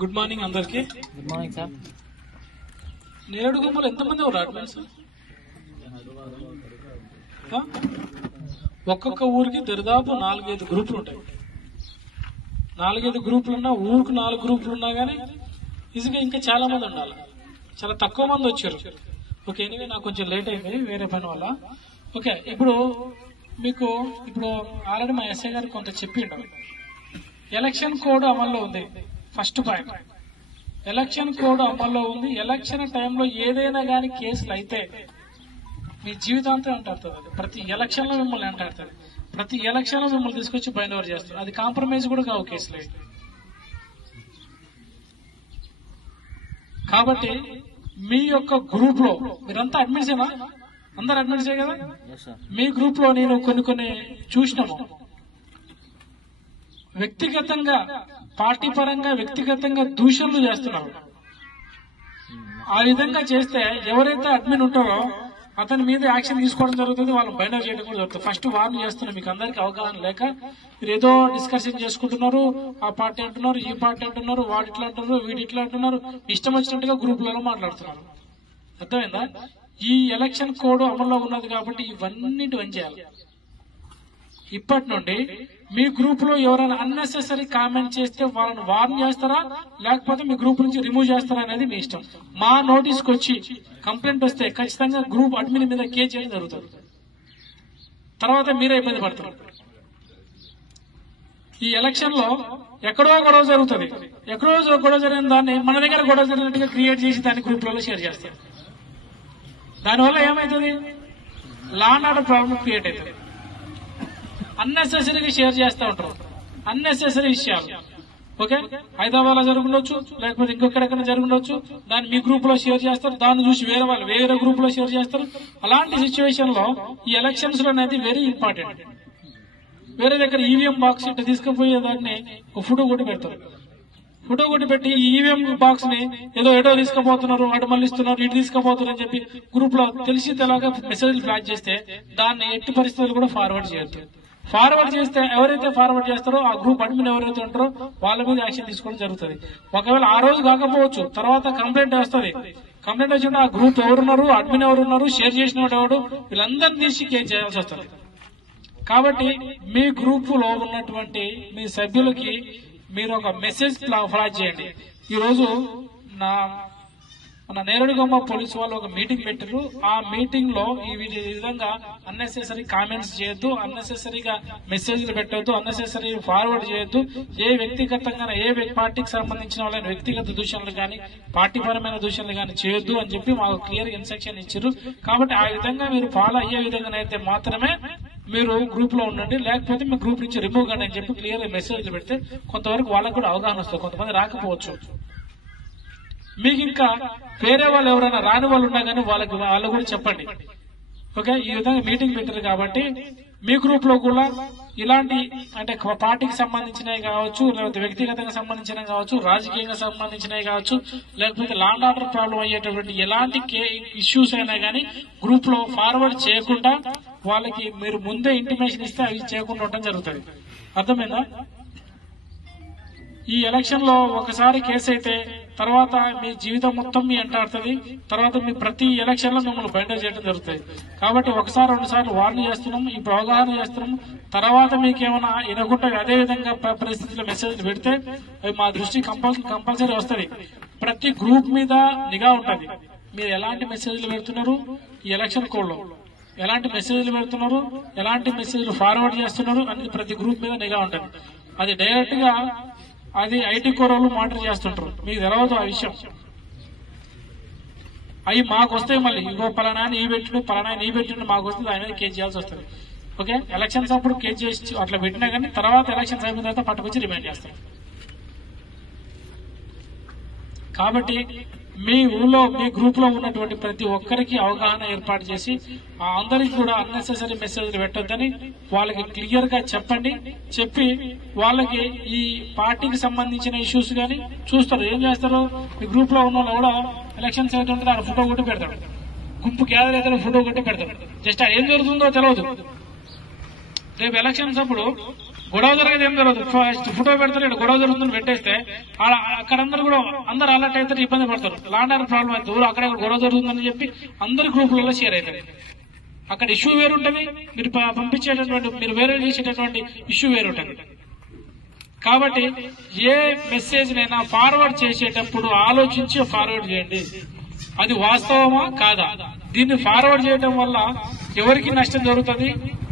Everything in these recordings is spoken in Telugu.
గుడ్ మార్నింగ్ అందరికి. Good morning sir. నేరేడు గుమ్మలు ఎంతమంది ఉన్నారు అడ్మిన్స్? ఒక్కొక్క ఊరికి దరిదాపు 4-5 గ్రూపులు ఉంటాయి. 4-5 గ్రూపులు ఉన్నా, ఊరికి 4 గ్రూపులు ఉన్నా గానీ ఈజీగా ఇంకా చాలా మంది ఉండాలి. చాలా తక్కువ మంది వచ్చారు. ఓకే, ఎనివే నాకు కొంచెం లేట్ అయింది వేరే పని వల్ల. ఓకే, ఇప్పుడు ఆల్రెడీ మా ఎస్ఐ గారు కొంత చెప్పిండు. ఎలక్షన్ కోడ్ అమల్లో ఉంది. ఫస్ట్ పాయింట్, ఎలక్షన్ కోడ్ అమల్లో ఉంది. ఎలక్షన్ టైంలో ఏదైనా గానీ కేసులు అయితే మీ జీవితాంతం అంటాడుతుంది. అది ప్రతి ఎలక్షన్ లో మిమ్మల్ని అంటాడుతుంది. ప్రతి ఎలక్షన్ లో మిమ్మల్ని తీసుకొచ్చి బైండ్ ఓవర్ చేస్తారు. అది కాంప్రమైజ్ కూడా కావు కేసులు. కాబట్టి మీ యొక్క గ్రూప్ లో మీరంతా అడ్మిట్సేనా? అందరు అడ్మిట్సే కదా? మీ గ్రూప్ లో నేను కొన్ని చూసినాము. వ్యక్తిగతంగా, పార్టీ పరంగా వ్యక్తిగతంగా దూషణలు చేస్తున్నారు. ఆ విధంగా చేస్తే ఎవరైతే అడ్మిన్ ఉంటారో అతని మీద యాక్షన్ తీసుకోవడం జరుగుతుంది. వాళ్ళని బైండ్ చేయడం కూడా జరుగుతుంది. ఫస్ట్ వార్న్ చేస్తున్నారు. మీకు అందరికీ అవగాహన లేక మీరు ఏదో డిస్కషన్ చేసుకుంటున్నారు. ఆ పార్టీ అంటున్నారు, ఈ పార్టీ అంటున్నారు, వాడు ఇట్లా అంటున్నారు, వీడు ఇట్లా అంటున్నారు, ఇష్టం వచ్చినట్టుగా గ్రూపులలో మాట్లాడుతున్నారు. అర్థమైందా? ఈ ఎలక్షన్ కోడ్ అమల్లో ఉన్నది కాబట్టి ఇవన్నిటి బంద్ చేయాలి. ఇప్పటి నుండి మీ గ్రూప్ లో ఎవరైనా అన్నెసెసరీ కామెంట్ చేస్తే వాళ్ళని వార్న్ చేస్తారా, లేకపోతే మీ గ్రూప్ నుంచి రిమూవ్ చేస్తారా అనేది మీ ఇష్టం. మా నోటీస్ కి వచ్చి కంప్లైంట్ వస్తే ఖచ్చితంగా గ్రూప్ అడ్మిన్ మీద కేసు చేయడం జరుగుతుంది. తర్వాత మీరే ఇబ్బంది పడతారు. ఈ ఎలక్షన్ లో ఎక్కడో గొడవ జరుగుతుంది. ఎక్కడో గొడవ జరిగిన దాన్ని మన దగ్గర గొడవ జరిగినట్టుగా క్రియేట్ చేసి దాన్ని గ్రూప్లలో షేర్ చేస్తారు. దానివల్ల ఏమవుతుంది? Law and order problem create అవుతుంది. అన్నెసెసరీగా షేర్ చేస్తూ ఉంటారు అన్నెసెసరీ విషయాలు. ఓకే, హైదరాబాద్ లో జరుగుండొచ్చు, లేకపోతే ఇంకొకడెక్కడ జరుగుండొచ్చు. దాన్ని మీ గ్రూప్ లో షేర్ చేస్తారు. దాన్ని చూసి వేరే వాళ్ళు వేరే గ్రూప్ లో షేర్ చేస్తారు. అలాంటి సిచ్యువేషన్ లో ఈ ఎలక్షన్స్ లో అనేది వెరీ ఇంపార్టెంట్. వేరే దగ్గర ఈవీఎం బాక్స్ ఇట్లా తీసుకుపోయే దాన్ని ఒక ఫోటో కొట్టి పెడతారు. ఫోటో కొట్టి పెట్టి ఈ ఈవీఎం బాక్స్ ని ఏదో తీసుకుపోతున్నారు, అటు మళ్ళిస్తున్నారు, ఇటు తీసుకుపోతున్నారు అని చెప్పి గ్రూప్ లో తెలిసి తెలాగా మెసేజ్లు ఫ్లాష్ చేస్తే దాన్ని ఎట్టి పరిస్థితులు కూడా ఫార్వర్డ్ చేయొద్దు. ఫార్వర్డ్ చేస్తే ఎవరైతే ఫార్వర్డ్ చేస్తారో ఆ గ్రూప్ అడ్మిన్ ఎవరైతే ఉంటారో వాళ్ళ మీద యాక్షన్ తీసుకోవడం జరుగుతుంది. ఒకవేళ ఆ రోజు కాకపోవచ్చు, తర్వాత కంప్లైంట్ వస్తుంది. కంప్లైంట్ వచ్చినప్పుడు ఆ గ్రూప్ ఎవరున్నారు, అడ్మిన్ ఎవరున్నారు, షేర్ చేసిన ఎవడు, వీళ్ళందరినీ తీసి కేసు చేయాల్సి వస్తుంది. కాబట్టి మీ గ్రూప్ లో ఉన్నటువంటి మీ సభ్యులకి మీరు ఒక మెసేజ్ ఫ్లాష్ చేయండి. ఈ రోజు మన నేరేడుగొమ్మ పోలీసు వాళ్ళు ఒక మీటింగ్ పెట్టారు. ఆ మీటింగ్ లో ఈ విధంగా అన్నెసెసరీ కామెంట్స్ చేయొద్దు, అన్నెసెసరీగా మెసేజ్లు పెట్టొద్దు, అన్నెసెసరీ ఫార్వర్డ్ చేయొద్దు. ఏ వ్యక్తిగతంగా ఏ పార్టీకి సంబంధించిన వాళ్ళని వ్యక్తిగత దూషణలు గాని పార్టీ పరమైన దూషణలు గాని చేయొద్దు అని చెప్పి మాకు క్లియర్ ఇన్స్ట్రక్షన్ ఇచ్చారు. కాబట్టి ఆ విధంగా మీరు ఫాలో అయ్యే విధంగానైతే మాత్రమే మీరు గ్రూప్ లో ఉండండి, లేకపోతే మీ గ్రూప్ నుంచి రిమూవ్ కండి అని చెప్పి క్లియర్ మెసేజ్లు పెడితే కొంతవరకు వాళ్ళకు కూడా అవగాహన వస్తుంది. కొంతమంది రాకపోవచ్చు. మీకు ఇంకా వేరే వాళ్ళు ఎవరైనా రాని వాళ్ళు ఉన్నా కానీ వాళ్ళు కూడా చెప్పండి. ఓకే, ఈ విధంగా మీటింగ్ పెట్టారు కాబట్టి మీ గ్రూప్ లో కూడా ఇలాంటి అంటే పార్టీకి సంబంధించినవి కావచ్చు, లేకపోతే వ్యక్తిగతంగా సంబంధించినవి కావచ్చు, రాజకీయంగా సంబంధించినవి కావచ్చు, లేకపోతే లా అండ్ ఆర్డర్ ప్రాబ్లం అయ్యేటటువంటి ఎలాంటి ఇష్యూస్ అయినా కానీ గ్రూప్ లో ఫార్వర్డ్ చేయకుండా వాళ్ళకి మీరు ముందే ఇంటిమేషన్ ఇస్తే అవి చేయకుండా ఉండడం జరుగుతుంది. అర్థమైందా? ఈ ఎలక్షన్ లో ఒకసారి కేసు అయితే తర్వాత మీ జీవితం మొత్తం మీ అంటాడుతుంది. తర్వాత మీ ప్రతి ఎలక్షన్ లో మిమ్మల్ని బైండ్ చేయడం జరుగుతుంది. కాబట్టి ఒకసారి 2 సార్లు వార్న్ చేస్తున్నాం, ఇప్పుడు అవగాహన చేస్తున్నాం. తర్వాత మీకేమైనా వినకుండా అదే విధంగా పరిస్థితుల్లో మెసేజ్ పెడితే అవి మా దృష్టి కంపల్సరీ వస్తుంది. ప్రతి గ్రూప్ మీద నిఘా ఉంటుంది. మీరు ఎలాంటి మెసేజ్లు పెడుతున్నారు, ఈ ఎలక్షన్ కోడ్ లో ఎలాంటి మెసేజ్లు పెడుతున్నారు, ఎలాంటి మెసేజ్లు ఫార్వర్డ్ చేస్తున్నారు అనేది ప్రతి గ్రూప్ మీద నిఘా ఉంటుంది. అది డైరెక్ట్ గా అది ఐటీ కోరలు మానిటర్ చేస్తుంటారు. మీకు తెలవదు ఆ విషయం. అవి మాకు వస్తాయి. మళ్ళీ ఇంకో పలానా ఈ పెట్టిండు, పలానా ఈ పెట్టిండు, మాకు వస్తుంది. ఆయన మీద కేసు చేయాల్సి వస్తుంది. ఓకే, ఎలక్షన్స్ అప్పుడు కేసు చేసి అట్లా పెట్టినా కానీ తర్వాత ఎలక్షన్స్ అయిపోయిన తర్వాత పట్టుకొచ్చి రిమైండ్ చేస్తారు. కాబట్టి మీ ఊళ్ళో మీ గ్రూప్ లో ఉన్నటువంటి ప్రతి ఒక్కరికి అవగాహన ఏర్పాటు చేసి ఆ అందరికి కూడా అన్నెసెసరీ మెసేజ్లు పెట్టొద్దని వాళ్ళకి క్లియర్ గా చెప్పండి. చెప్పి వాళ్ళకి ఈ పార్టీకి సంబంధించిన ఇష్యూస్ గానీ చూస్తారు. ఏం చేస్తారు, మీ గ్రూప్ లో ఉన్న వాళ్ళు కూడా ఎలక్షన్స్ అయితే ఉంటుంది, అక్కడ ఫోటో కొట్టి పెడతాడు. గుంపు గ్యాదర్ అయితే ఫోటో కొట్టి పెడతాడు. జస్ట్ ఏం జరుగుతుందో తెలియదు. రేపు ఎలక్షన్స్ అప్పుడు గొడవ జరిగేది ఏం జరగదు. ఫోటో పెడతారు, గొడవ జరుగుతుందని పెట్టేస్తే అక్కడందరూ కూడా అందరు అలర్ట్ అవుతారు, ఇబ్బంది పడతారు, లాండ్ ఆర్డర్ ప్రాబ్లం అవుతుంది, ఊరు అక్కడ గొడవ జరుగుతుందని చెప్పి అందరు గ్రూపులలో షేర్ అవుతారు. అక్కడ ఇష్యూ వేరుంటది, మీరు పంపించేటటువంటి మీరు వేరే చేసేటటువంటి ఇష్యూ వేరుంటది. కాబట్టి ఏ మెసేజ్ నైనా ఫార్వర్డ్ చేసేటప్పుడు ఆలోచించి ఫార్వర్డ్ చేయండి. అది వాస్తవమా కాదా, దీన్ని ఫార్వర్డ్ చేయడం వల్ల ఎవరికి నష్టం జరుగుతుంది,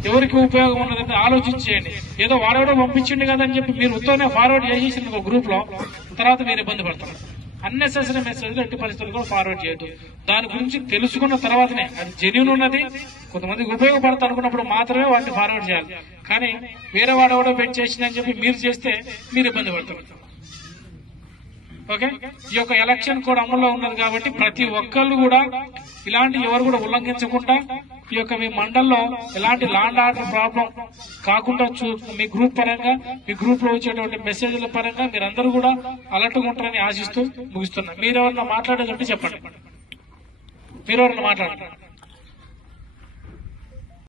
ఎవరికి ఉపయోగం ఉన్నదని ఆలోచించేయండి. ఏదో వాడెవడో పంపించండి కదా అని చెప్పి మీరు ఉత్తనే ఫార్వర్డ్ చేసేసిన ఒక గ్రూప్ లో తర్వాత మీరు ఇబ్బంది పడతారు. అన్నెసెసరీ మెసేజ్ ఎట్టి పరిస్థితులు కూడా ఫార్వర్డ్ చేయొద్దు. దాని గురించి తెలుసుకున్న తర్వాతనే అది జెన్యూన్ ఉన్నది, కొంతమందికి ఉపయోగపడతా అనుకున్నప్పుడు మాత్రమే వాటిని ఫార్వర్డ్ చేయాలి. కానీ వేరే వాడెవడో పెట్టి చేసిందని చెప్పి మీరు చేస్తే మీరు ఇబ్బంది పడతారు. ఓకే, ఈ యొక్క ఎలక్షన్ కోడ్ అమల్లో ఉన్నది కాబట్టి ప్రతి ఒక్కళ్ళు కూడా ఇలాంటి ఎవరు కూడా ఉల్లంఘించకుండా ఈ యొక్క మీ మండల్లో ఎలాంటి లాండ్ ఆర్డర్ ప్రాబ్లం కాకుండా మీ గ్రూప్ పరంగా మీ గ్రూప్ లో వచ్చేటువంటి మెసేజ్ల పరంగా మీరందరూ కూడా అలర్ట్గా ఉంటారని ఆశిస్తూ ముగిస్తున్నా. మీరెవరన్నా మాట్లాడేదంటే చెప్పండి, మీరెవరన్నా మాట్లాడండి.